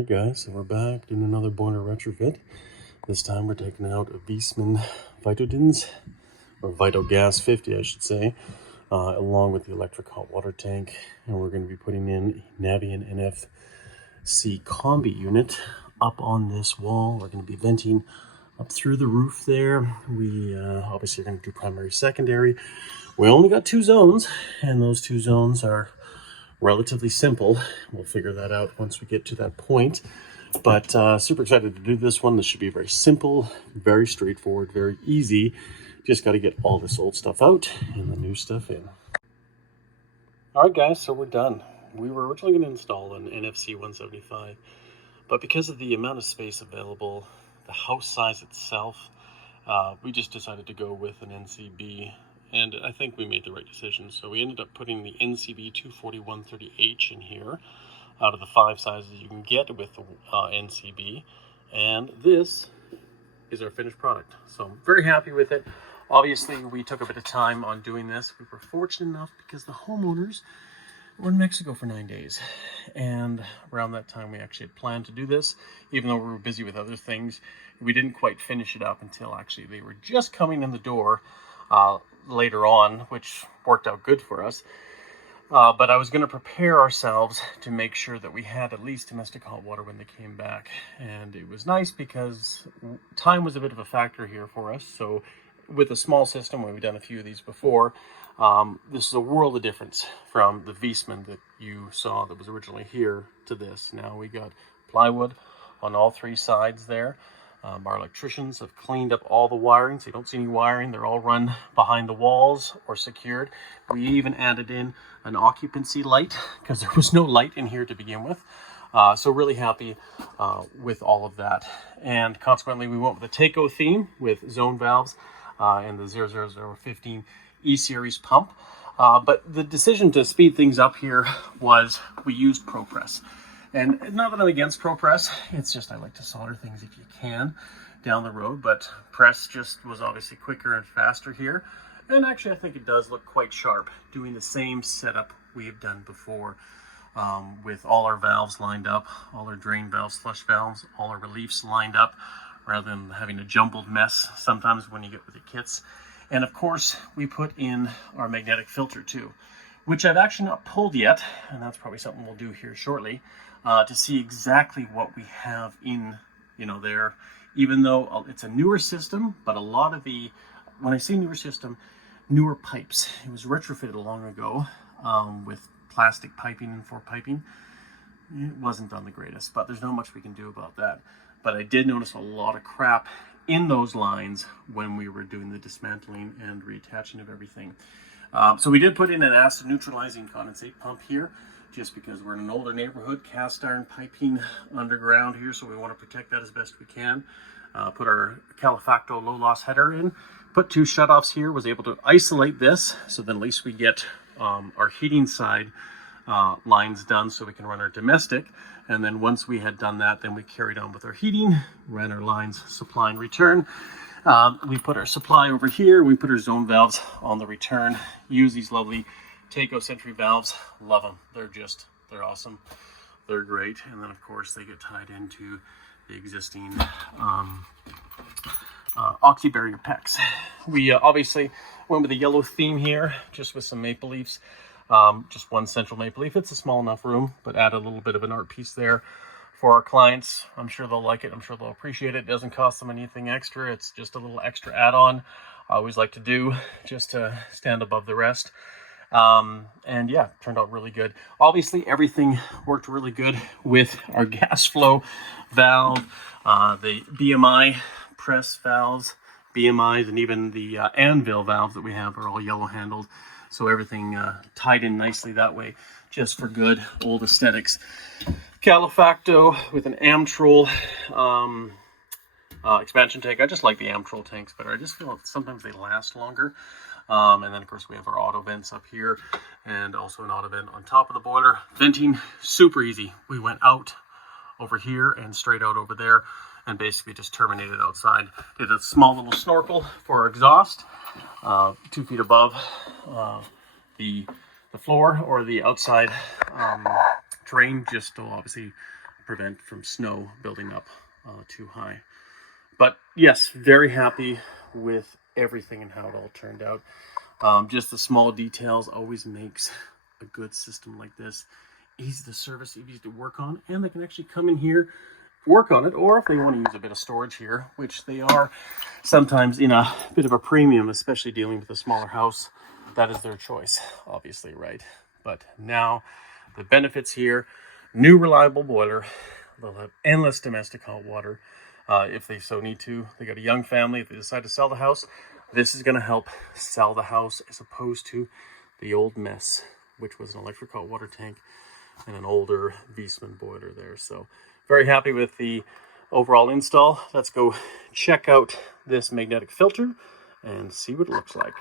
Alright guys, so we're back doing another boiler retrofit. This time we're taking out a Viessmann Vitodins, or Vitogas 50 I should say, along with the electric hot water tank. And we're going to be putting in a NAVIEN NFC combi unit up on this wall. We're going to be venting up through the roof there. We obviously are going to do primary, secondary. We only got 2 zones, and those 2 zones are relatively simple. We'll figure that out once we get to that point. But super excited to do this one. This should be very simple, very straightforward, very easy. Just got to get all this old stuff out and the new stuff in. All right, guys, so we're done. We were originally going to install an NFC 175, but because of the amount of space available, the house size itself, we just decided to go with an NCB. And I think we made the right decision. So we ended up putting the NCB-240 130H in here out of the 5 sizes you can get with the NCB. And this is our finished product. So I'm very happy with it. Obviously, we took a bit of time on doing this. We were fortunate enough because the homeowners were in Mexico for 9 days. And around that time, we actually had planned to do this. Even though we were busy with other things, we didn't quite finish it up until actually they were just coming in the door later on, which worked out good for us. But I was going to prepare ourselves to make sure that we had at least domestic hot water when they came back. And it was nice because time was a bit of a factor here for us. So with a small system, when we've done a few of these before, this is a world of difference from the Viessmann that you saw that was originally here to this. Now we got plywood on all 3 sides there. Our electricians have cleaned up all the wiring, so you don't see any wiring. They're all run behind the walls or secured. We even added in an occupancy light because there was no light in here to begin with. So really happy with all of that. And consequently, we went with the Taco theme with zone valves and the 00015 E-Series pump. But the decision to speed things up here was we used ProPress. And not that I'm against ProPress, it's just I like to solder things if you can down the road, but press just was obviously quicker and faster here. And actually I think it does look quite sharp, doing the same setup we have done before with all our valves lined up, all our drain valves, flush valves, all our reliefs lined up, rather than having a jumbled mess sometimes when you get with the kits. And of course, we put in our magnetic filter too, which I've actually not pulled yet, and that's probably something we'll do here shortly, to see exactly what we have in, there. Even though it's a newer system, but a lot of the, when I say newer system, newer pipes. It was retrofitted long ago with plastic piping and 4 piping. It wasn't done the greatest, but there's not much we can do about that. But I did notice a lot of crap in those lines when we were doing the dismantling and reattaching of everything. So we did put in an acid neutralizing condensate pump here, just because we're in an older neighborhood, cast iron piping underground here, so we want to protect that as best we can. Put our Califacto low loss header in, put 2 shutoffs here, was able to isolate this, so then at least we get our heating side lines done so we can run our domestic. And then once we had done that, then we carried on with our heating, ran our lines, supply and return. We put our supply over here, we put our zone valves on the return, use these lovely Taco Sentry valves. Love them. They're awesome. They're great. And then of course they get tied into the existing oxy barrier PEX. We obviously went with a yellow theme here, just with some maple leaves. Just 1 central maple leaf. It's a small enough room, but add a little bit of an art piece there for our clients. I'm sure they'll like it. I'm sure they'll appreciate it. It doesn't cost them anything extra. It's just a little extra add-on I always like to do just to stand above the rest. And yeah, turned out really good. Obviously, everything worked really good with our gas flow valve, the BMI press valves, BMIs, and even the anvil valves that we have are all yellow handled. So everything tied in nicely that way, just for good old aesthetics. Califacto with an Amtrol expansion tank. I just like the Amtrol tanks better. I just feel like sometimes they last longer. And then of course we have our auto vents up here and also an auto vent on top of the boiler. Venting, super easy. We went out over here and straight out over there and basically just terminated outside. Did a small little snorkel for our exhaust, 2 feet above the floor or the outside drain, just to obviously prevent from snow building up too high. But yes, very happy with everything and how it all turned out. Just the small details always makes a good system like this easy to service, easy to work on, and they can actually come in here, work on it, or if they want to use a bit of storage here, which they are sometimes in a bit of a premium, especially dealing with a smaller house, that is their choice, obviously, right? But now the benefits here: new reliable boiler, they'll have endless domestic hot water. If they so need to, they got a young family, if they decide to sell the house, this is going to help sell the house as opposed to the old mess, which was an electric hot water tank and an older Viessmann boiler there. So very happy with the overall install. Let's go check out this magnetic filter and see what it looks like.